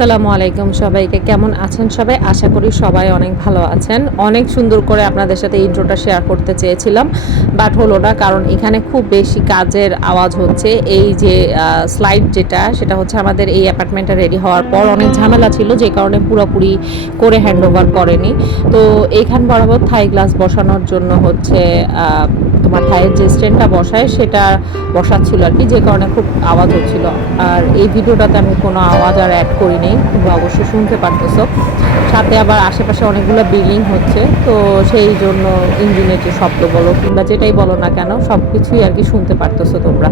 আসসালামু আলাইকুম সবাইকে। কেমন আছেন সবাই? আশা করি সবাই অনেক ভালো আছেন। অনেক সুন্দর করে আপনাদের সাথে ইন্ট্রোটা শেয়ার করতে চেয়েছিলাম বাট হলো না, কারণ এখানে খুব বেশি কাজের আওয়াজ হচ্ছে। এই যে স্লাইড যেটা, সেটা হচ্ছে আমাদের এই অ্যাপার্টমেন্টটা রেডি হওয়ার পর অনেক ঝামেলা ছিল, যে কারণে পুরোপুরি করে হ্যান্ড ওভার করেনি। তো এইখান বরাবর থাই গ্লাস বসানোর জন্য হচ্ছে তোমার থাইয়ের যে স্ট্যান্ডটা বসায়, সেটা বসাচ্ছিল আর কি, যে কারণে খুব আওয়াজ হচ্ছিল। আর এই ভিডিওটাতে আমি কোনো আওয়াজ আর অ্যাড করি নেই তোমরা অবশ্যই শুনতে পারতেছো। সাথে আবার আশেপাশে অনেকগুলো বিল্ডিং হচ্ছে, তো সেই জন্য ইঞ্জিনের যে শব্দ বলো কিংবা যেটাই বলো না কেন সব কিছুই আর কি শুনতে পারতেছো তোমরা।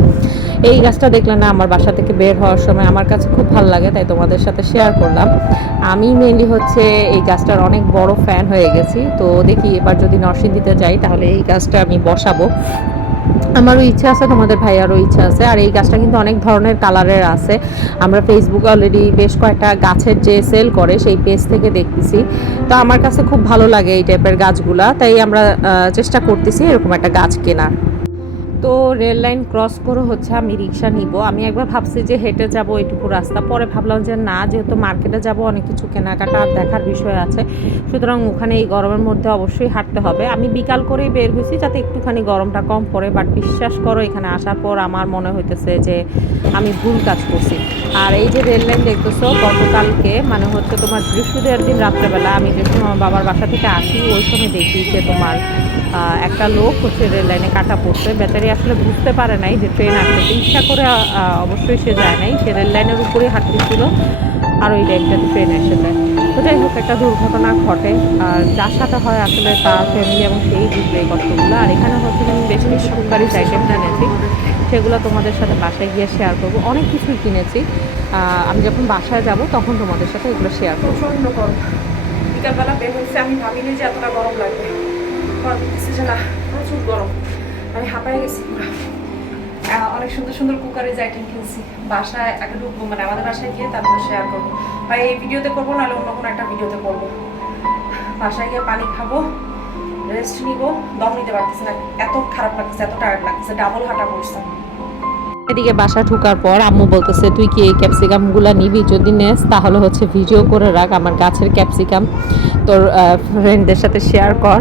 এই গাছটা দেখলে না, আমার বাসা থেকে বের হওয়ার সময় আমার কাছে খুব ভালো লাগে, তাই তোমাদের সাথে শেয়ার করলাম। আমি মেনলি হচ্ছে এই গাছটার অনেক বড় ফ্যান হয়ে গেছি, তো দেখি এবার যদি নরসিংদীতে যাই, তাহলে এই গাছটা আমি বসাবো। আমারও ইচ্ছা আছে, তোমাদের ভাইয়ারও ইচ্ছা আছে। আর এই গাছটা কিন্তু অনেক ধরনের কালারের আছে। আমরা ফেসবুকে অলরেডি বেশ কয়েকটা গাছের যে সেল করে, সেই পেজ থেকে দেখতেছি। তো আমার কাছে খুব ভালো লাগে এই টাইপের গাছগুলা। তাই আমরা চেষ্টা করতেছি এরকম একটা গাছ কেনার। তো রেল লাইন ক্রস করে হচ্ছে আমি রিক্সা নিব। আমি একবার ভাবছি যে হেঁটে যাব এটুকু রাস্তা। পরে ভাবলাম যে না, যেহেতু মার্কেটে যাব, অনেক কিছু কেনাকাটা আর দেখার বিষয় আছে। সুতরাং ওখানে এই গরমের মধ্যে অবশ্যই হাঁটতে হবে। আমি বিকাল করেই বের হয়েছি যাতে একটুখানি গরমটা কম পড়ে বাট বিশ্বাস করো, এখানে আসার পর আমার মনে হইতেছে যে আমি ভুল কাজ করছি। আর এই যে রেল লাইন দেখতেছো, গতকালকে মানে হচ্ছে তোমার বৃহস্পতিবার দিন রাত্রেবেলা, আমি যে সময় আমার বাবার বাসা থেকে আসি, ওই সময় দেখি যে তোমার একটা লোক হচ্ছে রেল লাইনে কাটা পড়ছে। বেচারি আসলে বুঝতে পারে নাই যে ট্রেন আসছে ইচ্ছা করে অবশ্যই সে যায় নাই। সে রেল লাইনের উপরেই হাঁটতেছিল। আর ওই টাইমটাতে ট্রেন এসে যায় তো যাই হোক, একটা দুর্ঘটনা ঘটে। আর যার সাথে হয় আসলে তার ফ্যামিলি এবং সেই বুঝবে এই কষ্টগুলো। আর এখানে হচ্ছে আমি বেশি বেশি সরকারি আইটেম এনেছি। সেগুলো তোমাদের সাথে বাসায় গিয়ে শেয়ার করব। অনেক কিছুই কিনেছি। আমি যখন বাসায় যাব, তখন তোমাদের সাথে এগুলো শেয়ার করব। প্রচণ্ড গরম। বিকালবেলা বের হয়েছে, আমি ভাবিনি যে এতটা গরম লাগবে। বাসায় আগে মানে আমাদের বাসায় গিয়ে তারপর শেয়ার করব। এই ভিডিওতে করব, নাহলে অন্য কোনো একটা ভিডিওতে করব। বাসায় গিয়ে পানি খাব রেস্ট নিব। দম নিতে পারতেছি না। এত খারাপ লাগতেছে, এত টায়ার্ড লাগতেছে ডাবল হাঁটা পড়ছে এদিকে বাসা ঢোকার পর আম্মু বলতেছে, তুই কি এই ক্যাপসিকামগুলো নিবি? যদি নেস, তাহলে হচ্ছে ভিডিও করে রাখ আমার গাছের ক্যাপসিকাম। তোর ফ্রেন্ডদের সাথে শেয়ার কর।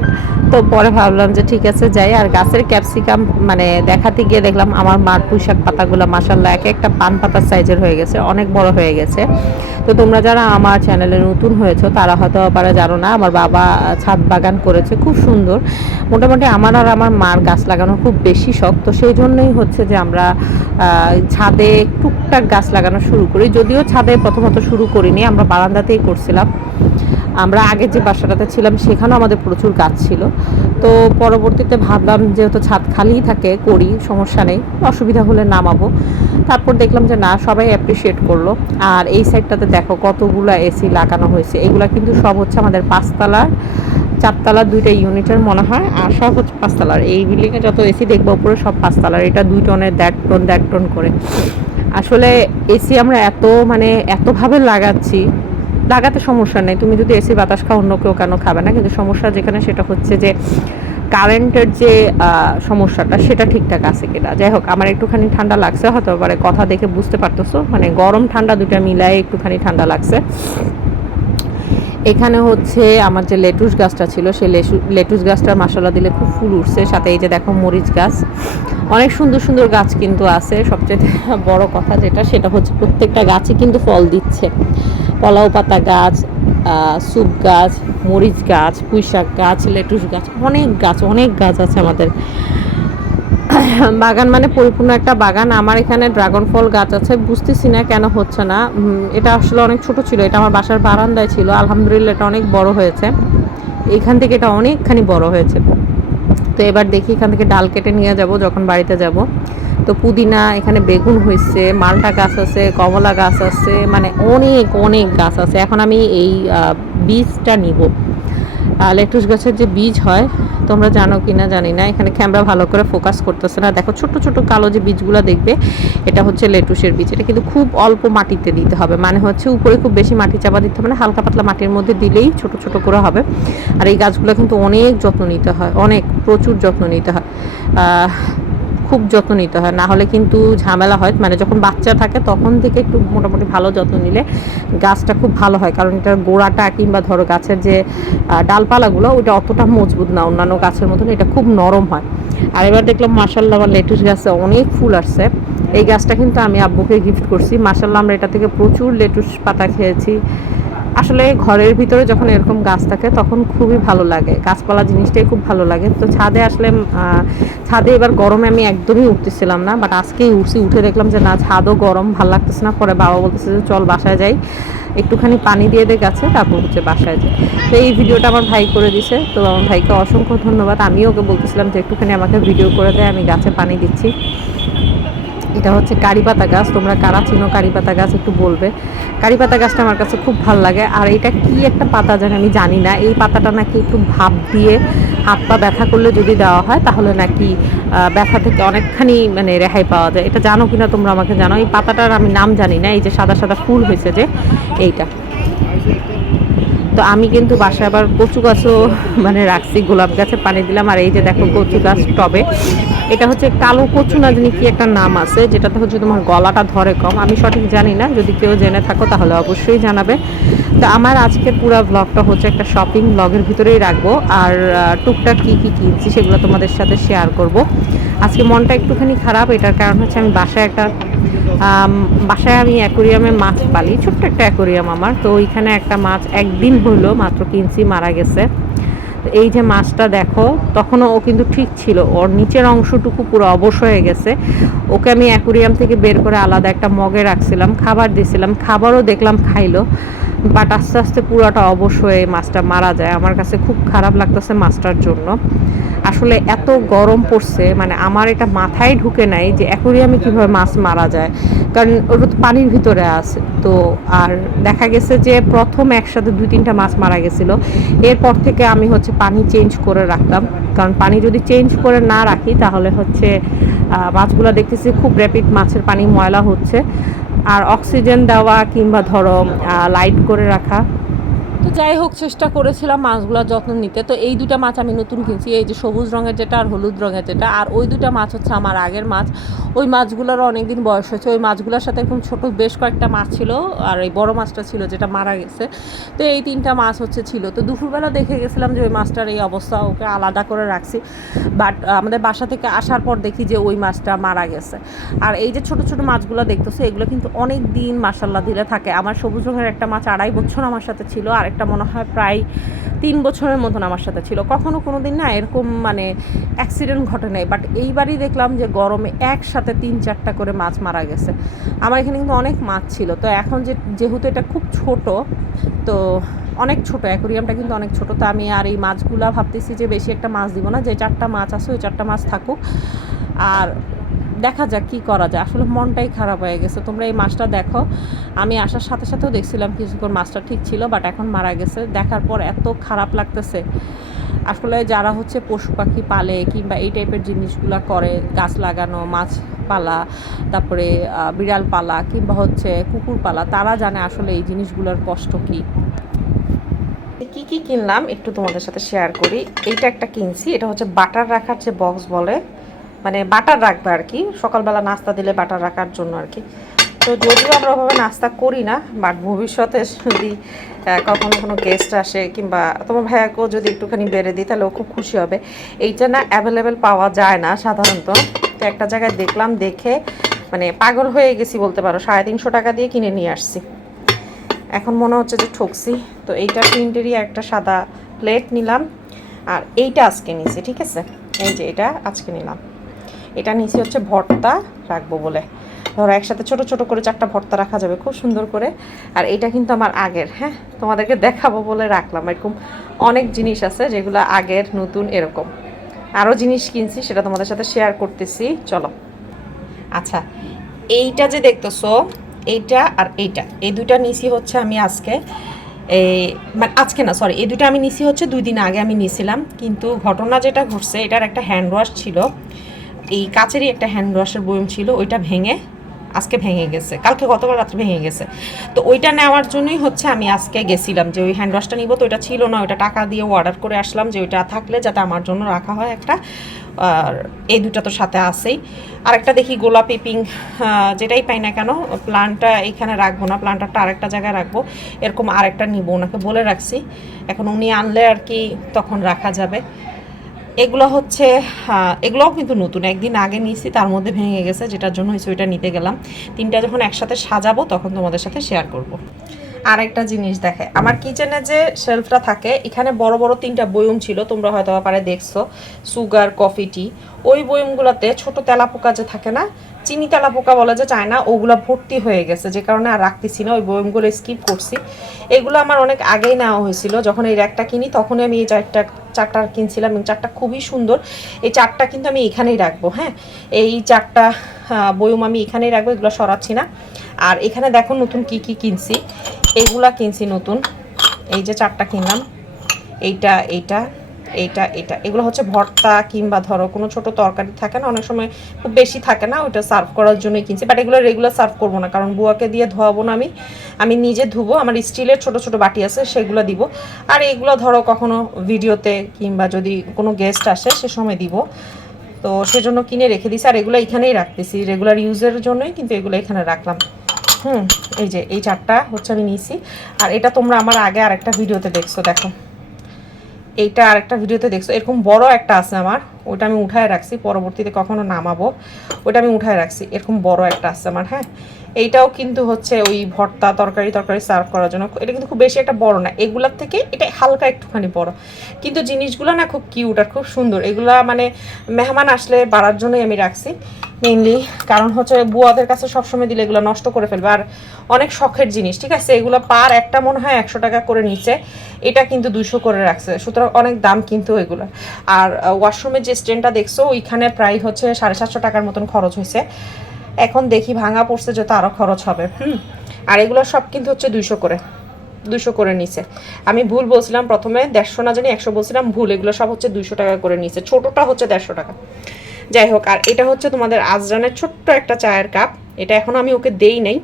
তো পরে ভাবলাম যে ঠিক আছে, যাই। আর গাছের ক্যাপসিকাম মানে দেখাতে গিয়ে দেখলাম আমার মার পুঁইশাক পাতাগুলো মাসাল্লাহ এক একটা পান পাতার সাইজের হয়ে গেছে, অনেক বড় হয়ে গেছে। তো তোমরা যারা আমার চ্যানেলে নতুন হয়েছো, তারা হয়তো পারে জানো না, আমার বাবা ছাদ বাগান করেছে, খুব সুন্দর। মোটামুটি আমার আর আমার মার গাছ লাগানো খুব বেশি শখ। তো সেই জন্যই হচ্ছে যে আমরা ছাদে টুকটাক গাছ লাগানো শুরু করি। যদিও ছাদে প্রথমত শুরু করিনি, আমরা বারান্দাতেই করছিলাম। আমরা আগে যে বাসাটাতে ছিলাম, সেখানেও আমাদের প্রচুর গাছ ছিল। তো পরবর্তীতে ভাবলাম যেহেতু ছাদ খালিই থাকে, করি, সমস্যা নেই, অসুবিধা হলে নামাবো। তারপর দেখলাম যে না, সবাই অ্যাপ্রিসিয়েট করল। আর এই সাইডটাতে দেখো কতগুলো এসি লাগানো হয়েছে। এগুলা কিন্তু সব হচ্ছে আমাদের পাঁচতলার চারতলার দুইটা ইউনিটের মনে হয়, আর সব হচ্ছে পাঁচতলার। এই বিল্ডিংয়ে যত এসি দেখব উপরে সব পাঁচতলার। এটা দুই টনের, দেড় টন দেড় টন করে। আসলে এসি আমরা এত মানে এতভাবে লাগাচ্ছি, লাগাতে সমস্যা নেই। তুমি যদি এসি বাতাস খাও, অন্য কেউ কেন খাবে না? কিন্তু সমস্যা যেখানে সেটা হচ্ছে যে কারেন্টের যে সমস্যাটা, সেটা ঠিকঠাক আছে কিনা? যাই হোক, আমার একটুখানি ঠান্ডা লাগছে হতে পারে কথা দেখে বুঝতে পারতেছো। মানে গরম, ঠান্ডা দুটা মিলায় একটুখানি ঠান্ডা লাগছে। এখানে হচ্ছে আমার যে লেটুস গাছটা ছিল, সেই লেটুস গাছটা মশলা দিলে খুব ফুল উঠছে। সাথে এই যে দেখো মরিচ গাছ। অনেক সুন্দর সুন্দর গাছ কিন্তু আছে। সবচেয়ে বড় কথা যেটা, সেটা হচ্ছে প্রত্যেকটা গাছই কিন্তু ফল দিচ্ছে। পলাও পাতা গাছ সুপ গাছ, মরিচ গাছ, পুঁইশাক গাছ, লেটুস গাছ, অনেক গাছ অনেক গাছ আছে আমাদের। বাগান মানে পরিপূর্ণ একটা বাগান। আমার এখানে ড্রাগন ফল গাছ আছে, বুঝতেছি না কেন হচ্ছে না। এটা আসলে অনেক ছোট ছিল, এটা আমার বাসার বারান্দায় ছিল, আলহামদুলিল্লাহ এটা অনেক বড় হয়েছে। এখান থেকে এটা অনেকখানি বড় হয়েছে। তো এবার দেখি এখান থেকে ডাল কেটে নিয়ে যাব যখন বাড়িতে যাব। তো পুদিনা, এখানে বেগুন হয়েছে, মালটা গাছ আছে, কমলা গাছ আছে মানে অনেক অনেক গাছ আছে। এখন আমি এই বীজটা নিব। লেটুস গাছের যে বীজ হয়, তোমরা জানো কি না জানি না। এখানে ক্যামেরা ভালো করে ফোকাস করতেছে না। দেখো ছোট ছোট কালো যে বীজগুলো দেখবে, এটা হচ্ছে লেটুসের বীজ। এটা কিন্তু খুব অল্প মাটিতে দিতে হবে। মানে হচ্ছে উপরে খুব বেশি মাটি চাপা দিতে হবে না, হালকা পাতলা মাটির মধ্যে দিলেই ছোট ছোট করে হবে। আর এই গাছগুলো কিন্তু অনেক যত্ন নিতে হয়, অনেক, প্রচুর যত্ন নিতে হয়। খুব যত্ন নিতে হয়। না হলে কিন্তু ঝামেলা হয়। মানে যখন বাচ্চা থাকে তখন থেকে একটু মোটামুটি ভালো যত্ন নিলে গাছটা খুব ভালো হয়। কারণ এটার গোড়াটা কিংবা ধরো গাছের যে ডালপালাগুলো ওইটা অতটা মজবুত না। অন্যান্য গাছের মতন এটা খুব নরম হয়। আর এবার দেখলাম মার্শাল্লাহ আমার লেটুস গাছে অনেক ফুল আসছে। এই গাছটা কিন্তু আমি আব্বুকে গিফট করছি। মার্শাল্লাহ আমরা এটা থেকে প্রচুর লেটুস পাতা খেয়েছি। আসলে ঘরের ভিতরে যখন এরকম গাছ থাকে, তখন খুবই ভালো লাগে। গাছপালা জিনিসটাই খুব ভালো লাগে। তো ছাদে আসলে ছাদে এবার গরমে আমি একদমই উঠতেছিলাম না বাট আজকেই উঠছি, উঠে দেখলাম যে না, ছাদও গরম, ভালো লাগতেছে না। পরে বাবা বলতেছে যে, চল বাসায় যাই। একটুখানি পানি দিয়ে দে গাছে, তারপর হচ্ছে বাসায় যাই। তো এই ভিডিওটা আমার ভাই করে দিছে। তো আমার ভাইকে অসংখ্য ধন্যবাদ। আমিও ওকে বলতেছিলাম যে, একটুখানি আমাকে ভিডিও করে দেয় আমি গাছে পানি দিচ্ছি। এটা হচ্ছে কারি পাতা গাছ, তোমরা কারা চিনো কারি পাতা গাছ একটু বলবে। কারি পাতা গাছটা আমার কাছে খুব ভালো লাগে। আর এটা কি একটা পাতা যেন আমি জানি না। এই পাতাটা নাকি একটু ভাপ দিয়ে হাত পা ব্যথা করলে যদি দেওয়া হয়, তাহলে নাকি ব্যথা থেকে অনেকখানি মানে রেহাই পাওয়া যায়। এটা জানো কিনা তোমরা আমাকে জানো? এই পাতাটার আমি নাম জানি না, এই যে সাদা সাদা ফুল হয়েছে যে, এইটা। তো আমি কিন্তু বাসায় আবার কচু গাছও মানে রাখছি, গোলাপ গাছে পানি দিলাম। আর এই যে দেখো কচু গাছ টবে। এটা হচ্ছে কালো কচু না জানি কি একটা নাম আছে, যেটাতে হচ্ছে তোমার গলাটা ধরে কম। আমি সঠিক জানি না, যদি কেউ জেনে থাকো তাহলে অবশ্যই জানাবে। তো আমার আজকে পুরো ব্লগটা হচ্ছে একটা শপিং ব্লগের ভিতরেই রাখব। আর টুকটাক কী কী কিনছি সেগুলো তোমাদের সাথে শেয়ার করব। আজকে মনটা একটুখানি খারাপ, এটার কারণ হচ্ছে আমি বাসায় একটা বাসায় আমি অ্যাকোরিয়ামে মাছ পালি। ছোট্ট একটা অ্যাকোরিয়াম আমার। তো ওইখানে একটা মাছ একদিন হলো, মাত্র কিনছি, মারা গেছে। এই যে মাছটা দেখো, তখনও ও কিন্তু ঠিক ছিল। ওর নিচের অংশটুকু পুরো অবশ হয়ে গেছে। ওকে আমি অ্যাকোরিয়াম থেকে বের করে আলাদা একটা মগে রাখছিলাম, খাবার দিছিলাম, খাবারও দেখলাম খাইলো। বাট আস্তে আস্তে পুরোটা অবশ হয়ে মাছটা মারা যায়। আমার কাছে খুব খারাপ লাগতেছে মাছটার জন্য। আসলে এত গরম পড়ছে মানে আমার এটা মাথায় ঢুকে নাই যে অ্যাকোরিয়ামে কীভাবে মাছ মারা যায়। কারণ ওটা তো পানির ভিতরে আছে। তো আর দেখা গেছে যে প্রথম একসাথে দুই তিনটা মাছ মারা গেছিল। এরপর থেকে আমি হচ্ছে পানি চেঞ্জ করে রাখতাম। কারণ পানি যদি চেঞ্জ করে না রাখি, তাহলে হচ্ছে মাছগুলো দেখতেছি খুব র্যাপিড মাছের পানি ময়লা হচ্ছে। আর অক্সিজেন দেওয়া কিংবা ধরো লাইট করে রাখা। তো যাই হোক, চেষ্টা করেছিলাম মাছগুলোর যত্ন নিতে। তো এই দুটা মাছ আমি নতুন কিনছি, এই যে সবুজ রঙের যেটা আর হলুদ রঙের যেটা। আর ওই দুটা মাছ হচ্ছে আমার আগের মাছ। ওই মাছগুলোর অনেক দিন বয়স হয়েছে। ওই মাছগুলোর সাথে একদম ছোট বেশ কয়েকটা মাছ ছিল, আর এই বড় মাছটা ছিল যেটা মারা গেছে। তো এই তিনটা মাছ হচ্ছে ছিল। তো দুপুরবেলা দেখে গেছিলাম যে ওই মাছটার এই অবস্থা, ওকে আলাদা করে রাখছি। বাট আমাদের বাসা থেকে আসার পর দেখি যে ওই মাছটা মারা গেছে। আর এই যে ছোট ছোট মাছগুলো দেখতেছো, এগুলো কিন্তু অনেক দিন মাসাল্লাহ দিলে থাকে। আমার সবুজ রঙের একটা মাছ আড়াই বছর আমার সাথে ছিল আর একটা মনে হয় প্রায় তিন বছরের মতন আমার সাথে ছিল। কখনো কোনো দিন না এরকম মানে অ্যাক্সিডেন্ট ঘটে নাই। বাট এইবারই দেখলাম যে গরমে একসাথে তিন চারটা করে মাছ মারা গেছে। আমার এখানে কিন্তু অনেক মাছ ছিল। তো এখন যে, যেহেতু এটা খুব ছোট, তো অনেক ছোট, অ্যাকোরিয়ামটা কিন্তু অনেক ছোট। তো আমি আর এই মাছগুলা ভাবতেছি যে বেশি একটা মাছ দিব না। যে চারটা মাছ আছে, ওই চারটা মাছ থাকুক। আর দেখা যাক কি করা যায়। আসলে মনটাই খারাপ হয়ে গেছে। তোমরা এই মাছটা দেখো। আমি আসার সাথে সাথেও দেখছিলাম কিছুক্ষণ মাছটা ঠিক ছিল বাট এখন মারা গেছে। দেখার পর এত খারাপ লাগতেছে। আসলে যারা হচ্ছে পশু পাখি পালে কিংবা এই টাইপের জিনিসগুলা করে, গাছ লাগানো, মাছ পালা, তারপরে বিড়াল পালা কিংবা হচ্ছে কুকুর পালা, তারা জানে আসলে এই জিনিসগুলোর কষ্ট কী। কি কি কিনলাম একটু তোমাদের সাথে শেয়ার করি। এইটা একটা কিনছি। এটা হচ্ছে বাটার রাখার যে বক্স বলে মানে বাটার রাখবে আর কি। সকালবেলা নাস্তা দিলে বাটার রাখার জন্য আর কি। তো যদিও আমরা ওভাবে নাস্তা করি না বাট ভবিষ্যতে যদি কখনো কোনো গেস্ট আসে কিংবা তোমার ভাইয়াকেও যদি একটুখানি বেড়ে দিই, তাহলে ও খুব খুশি হবে। এইটা না অ্যাভেলেবেল পাওয়া যায় না সাধারণত। তো একটা জায়গায় দেখলাম, দেখে মানে পাগল হয়ে গেছি বলতে পারো। সাড়ে তিনশো টাকা দিয়ে কিনে নিয়ে আসছি। এখন মনে হচ্ছে যে ঠকছি। তো এইটা প্রিন্টেরই একটা সাদা প্লেট নিলাম। আর এইটা আজকে নিয়েছি, ঠিক আছে? এই যে এটা আজকে নিলাম। এটা নিচে হচ্ছে ভর্তা রাখব বলে। ধরো একসাথে ছোট ছোট করে চারটা ভর্তা রাখা যাবে, খুব সুন্দর করে। আর এটা কিন্তু আমার আগের হ্যাঁ? তোমাদেরকে দেখাবো বলে রাখলাম। এরকম অনেক জিনিস আছে যেগুলো আগের, নতুন, এরকম। আরও জিনিস কিনছি, সেটা তোমাদের সাথে শেয়ার করতেছি। চলো। আচ্ছা এইটা যে দেখতেছো, এইটা আর এইটা, এই দুইটা নিছি হচ্ছে আমি আজকে। এই মানে আজকে না সরি এই দুটো আমি নিছি হচ্ছে দুই দিন আগে আমি নিয়েছিলাম। কিন্তু ঘটনা যেটা ঘটছে, এটার একটা হ্যান্ড ওয়াশ ছিল। এই কাচেরই একটা হ্যান্ড ওয়াশের বয়ম ছিল, ওইটা ভেঙে আজকে ভেঙে গেছে। কালকে গতকাল রাত্রে ভেঙে গেছে। তো ওইটা নেওয়ার জন্যই হচ্ছে আমি আজকে গেছিলাম যে ওই হ্যান্ড ওয়াশটা নিব, তো ওইটা ছিল না, ওইটা টাকা দিয়ে অর্ডার করে আসলাম যে ওইটা থাকলে যাতে আমার জন্য রাখা হয় একটা। আর এই দুটো তো সাথে আছেই। আরেকটা দেখি গোলাপি পিঙ্ক যেটাই পাই না কেন প্লান্টটা এখানে রাখব না প্লান্টারটা আরেকটা জায়গায় রাখব। এরকম আরেকটা নিব, ওনাকে বলে রাখছি। এখন উনি আনলে আর কি তখন রাখা যাবে। এগুলো হচ্ছে এগুলোও কিন্তু নতুন একদিন আগে নিয়েছি, তার মধ্যে ভেঙে গেছে, যেটার জন্য ওই ওইটা নিতে গেলাম তিনটা যখন একসাথে সাজাবো, তখন তোমাদের সাথে শেয়ার করব। আর একটা জিনিস দেখে। আমার কিচেনে যে শেলফটা থাকে, এখানে বড় বড় তিনটা বয়ম ছিল, তোমরা হয়তো পারে দেখছ। Sugar, coffee, tea. ওই বয়মগুলোতে ছোট তেলাপোকা যে থাকে না, চিনি তেলাপোকা বলা যে চায় না, ওগুলো ভর্তি হয়ে গেছে। যে কারণে আর রাখতেছি না, ওই বয়মগুলো স্কিপ করছি। এগুলো আমার অনেক আগেই নেওয়া হয়েছিল। যখন এই র্যাকটা কিনি, তখনই আমি এই চারটা চারটা কিনছিলাম। এবং চারটা খুবই সুন্দর। এই চারটা কিন্তু আমি এখানেই রাখব হ্যাঁ? এই চারটা বয়ম আমি এখানেই রাখব, এগুলো সরাচ্ছি না। আর এখানে দেখো নতুন কি কি কিনছি। এইগুলা কিনছি নতুন। এই যে চারটা কিনলাম। এইটা এইটা এইটা এটা এগুলো হচ্ছে ভর্তা কিংবা ধরো কোনো ছোট তরকারি থাকে না, অনেক সময় খুব বেশি থাকে না, ওইটা সার্ভ করার জন্যই কিনছি। বাট এগুলো রেগুলার সার্ভ করব না, কারণ বুয়াকে দিয়ে ধোয়াবো না আমি। আমি নিজে ধুবো, আমার স্টিলের ছোট ছোট বাটি আছে, সেগুলো দিব। আর এগুলো ধরো কখনো ভিডিওতে কিংবা যদি কোনো গেস্ট আসে, সে সময় দিব। তো সেজন্য কিনে রেখে দিছি, আর এগুলো এখানেই রাখতেছি। রেগুলার ইউজের জন্যই কিন্তু এগুলো এখানে রাখলাম। হুম, এই যে, এই চারটা হচ্ছে আমি নিয়েছি। আর এটা তোমরা আমার আগে আরেকটা ভিডিওতে দেখছ, দেখো। এইটা আরেকটা ভিডিওতে দেখছ। এরকম বড় একটা আছে আমার ওটা আমি উঠায় রাখছি, পরবর্তীতে কখনো নামাবো। ওটা আমি উঠায় রাখছি, এরকম বড় একটা আছে আমার হ্যাঁ। এইটাও কিন্তু হচ্ছে ওই ভর্তা, তরকারি তরকারি সার্ভ করার জন্য। এটা কিন্তু খুব বেশি একটা বড় না, এগুলার থেকে এটা হালকা একটুখানি বড়। কিন্তু জিনিসগুলো না খুব কিউট আর খুব সুন্দর। এগুলা মানে মেহমান আসলে বাড়ার জন্যই আমি রাখছি। মেইনলি কারণ হচ্ছে বুয়াদের কাছে সবসময় দিলে এগুলো নষ্ট করে ফেলবে। আর অনেক শখের জিনিস, ঠিক আছে? এগুলো পার একটা মনে হয় একশো টাকা করে নিচে এটা কিন্তু দুশো করে রাখছে। সুতরাং অনেক দাম কিন্তু এগুলো। আর ওয়াশরুমের যে স্ট্যান্ডটা দেখছ, ওইখানে প্রায় হচ্ছে সাড়ে সাতশো টাকার মতন খরচ হয়েছে। এখন দেখি ভাঙা পড়ছে যেহেতু আরও খরচ হবে, হুম? আর এগুলো সব কিন্তু হচ্ছে দুইশো করে দুশো করে নিছে আমি ভুল বলছিলাম প্রথমে, দেড়শো না জানি, একশো বলছিলাম ভুল। এগুলো সব হচ্ছে দুইশো টাকা করে নিছে ছোটোটা হচ্ছে দেড়শো টাকা। যাই হোক আর এটা হচ্ছে তোমাদের আজরানের ছোট্ট একটা চায়ের কাপ। এটা এখন আমি ওকে দেই নাই।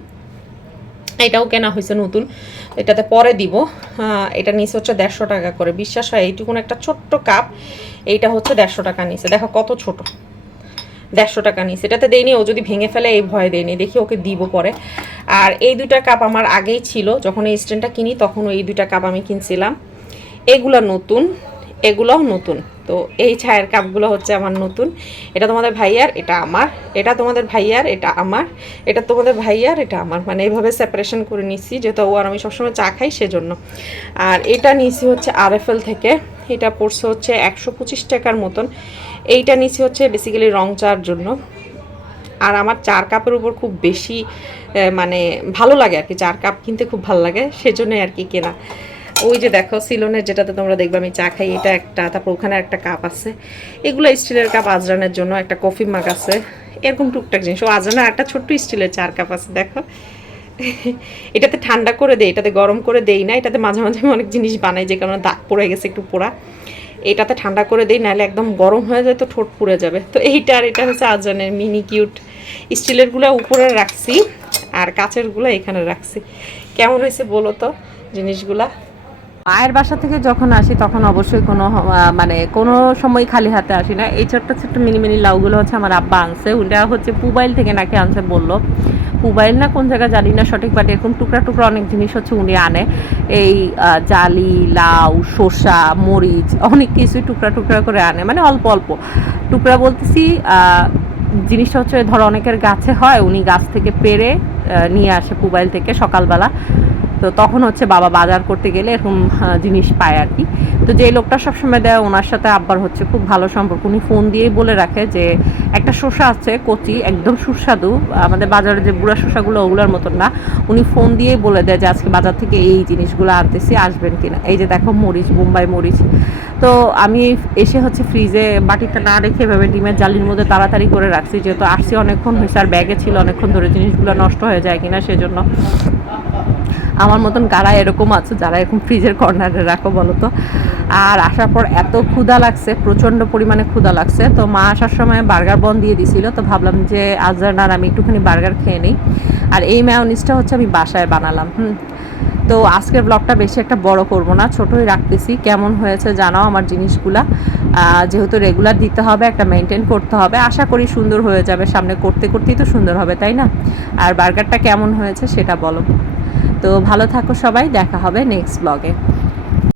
এটাও কেনা হয়েছে নতুন। এটাতে পরে দিব। এটা নিচে হচ্ছে দেড়শো টাকা করে। বিশ্বাস হয়, এইটুকুন একটা ছোট্ট কাপ, এইটা হচ্ছে দেড়শো টাকা নিচে দেখো কত ছোট। দেড়শো টাকা নিচে এটাতে দেয়নি ও যদি ভেঙে ফেলে, এই ভয় দেয়নি দেখি ওকে দিব পরে। আর এই দুটা কাপ আমার আগেই ছিল। যখন এই স্ট্যান্ডটা কিনি, তখন এই দুটা কাপ আমি কিনছিলাম। এগুলো নতুন, এগুলোও নতুন। তো এই ছায়ের কাপগুলো হচ্ছে আমার নতুন। এটা তোমাদের ভাইয়ার, এটা আমার। এটা তোমাদের ভাইয়ার, এটা আমার। এটা তোমাদের ভাইয়ার, এটা আমার। মানে এইভাবে সেপারেশন করে নিচ্ছি যেহেতু ও আর আমি সবসময় চা খাই সেজন্য। আর এটা নিয়েছি হচ্ছে আরএফএল থেকে। এটা পড়ছে হচ্ছে একশো পঁচিশ টাকার মতন। এইটা নিচে হচ্ছে বেসিক্যালি রং চার জন্য। আর আমার চার কাপের উপর খুব বেশি মানে ভালো লাগে আর কি। চার কাপ কিনতে খুব ভালো লাগে, সেজন্যই আর কি কেনা। ওই যে দেখো, সিলনের যেটাতে তোমরা দেখবে, আমি চা খাই, এটা একটা, তারপর ওখানে একটা কাপ আছে। এগুলো স্টিলের কাপ আজরানের জন্য, একটা কফি মাগ আছে। এরকম টুকটাক জিনিস। ও আজরানের একটা ছোট্ট স্টিলের চার কাপ আছে, দেখো। এটাতে ঠান্ডা করে দেই, এটাতে গরম করে দেই না, এটাতে মাঝে মাঝে অনেক জিনিস বানাই, যে কারণে দাগ পড়ে গেছে একটু পোড়া। এটাতে ঠান্ডা করে দিই, নাহলে একদম গরম হয়ে যায়, তো ঠোঁট পুড়ে যাবে। তো এইটা আর এটা হচ্ছে আজানের মিনি কিউট স্টিলেরগুলো উপরে রাখছি, আর কাচেরগুলো এখানে রাখছি। কেমন হয়েছে বলো তো জিনিসগুলা? মায়ের বাসা থেকে যখন আসি, তখন অবশ্যই কোনো মানে কোনো সময় খালি হাতে আসি না। এই ছোট্ট ছোট্ট মিনি মিনি লাউগুলো হচ্ছে আমার আব্বা আনছে। ওটা হচ্ছে পুবাইল থেকে নাকি আনছে বলল। পুবাইল না কোন জায়গায় জানি না, সঠিক বাট এরকম টুকরা টুকরা অনেক জিনিস হচ্ছে উনি আনে। এই জালি, লাউ, শসা, মরিচ, অনেক কিছুই টুকরা টুকরা করে আনে। মানে অল্প অল্প। টুকরা বলতেছি জিনিসটা হচ্ছে ধরো অনেকের গাছে হয়, উনি গাছ থেকে পেরে নিয়ে আসে পুবাইল থেকে সকালবেলা। তো তখন হচ্ছে বাবা বাজার করতে গেলে এরকম জিনিস পায় আর কি। তো যে লোকটা সবসময় দেয়, ওনার সাথে আব্বার হচ্ছে খুব ভালো সম্পর্ক। উনি ফোন দিয়েই বলে রাখে যে, একটা শসা আছে, কচি, একদম সুস্বাদু। আমাদের বাজারে যে বুড়া শসাগুলো ওগুলোর মতন না। উনি ফোন দিয়েই বলে দেয় যে, আজকে বাজার থেকে এই জিনিসগুলো আনতেছি, আসবেন কিনা? এই যে দেখো, মরিচ, বোম্বাই মরিচ। তো আমি এসে হচ্ছে ফ্রিজে বাটিটা না রেখে এভাবে ডিমের জালির মধ্যে তাড়াতাড়ি করে রাখছি। যেহেতু আসছি অনেকক্ষণ হয়েছে, আর ব্যাগে ছিল অনেকক্ষণ ধরে জিনিসগুলো নষ্ট হয়ে যায় কিনা সেজন্য। আমার মতন কারা এরকম আছে যারা এরকম ফ্রিজের কর্নারে রাখো বলো তো আর আসার পর এত ক্ষুধা লাগছে, প্রচণ্ড পরিমাণে ক্ষুধা লাগছে। তো মা আসার সময় বার্গার বন দিয়ে দিছিল, তো ভাবলাম যে আজার আর আমি একটুখানি বার্গার খেয়ে নিই। আর এই ম্যাওনিজটা হচ্ছে আমি বাসায় বানালাম, হুম। তো আজকের ব্লগটা বেশি একটা বড় করব না, ছোটই রাখতেছি। কেমন হয়েছে জানাও আমার জিনিসগুলা। যেহেতু রেগুলার দিতে হবে, একটা মেনটেন করতে হবে। আশা করি সুন্দর হয়ে যাবে, সামনে করতে, করতেই তো সুন্দর হবে, তাই না? আর বার্গারটা কেমন হয়েছে সেটা বলো। তো ভালো থাকো সবাই দেখা হবে নেক্সট ব্লগে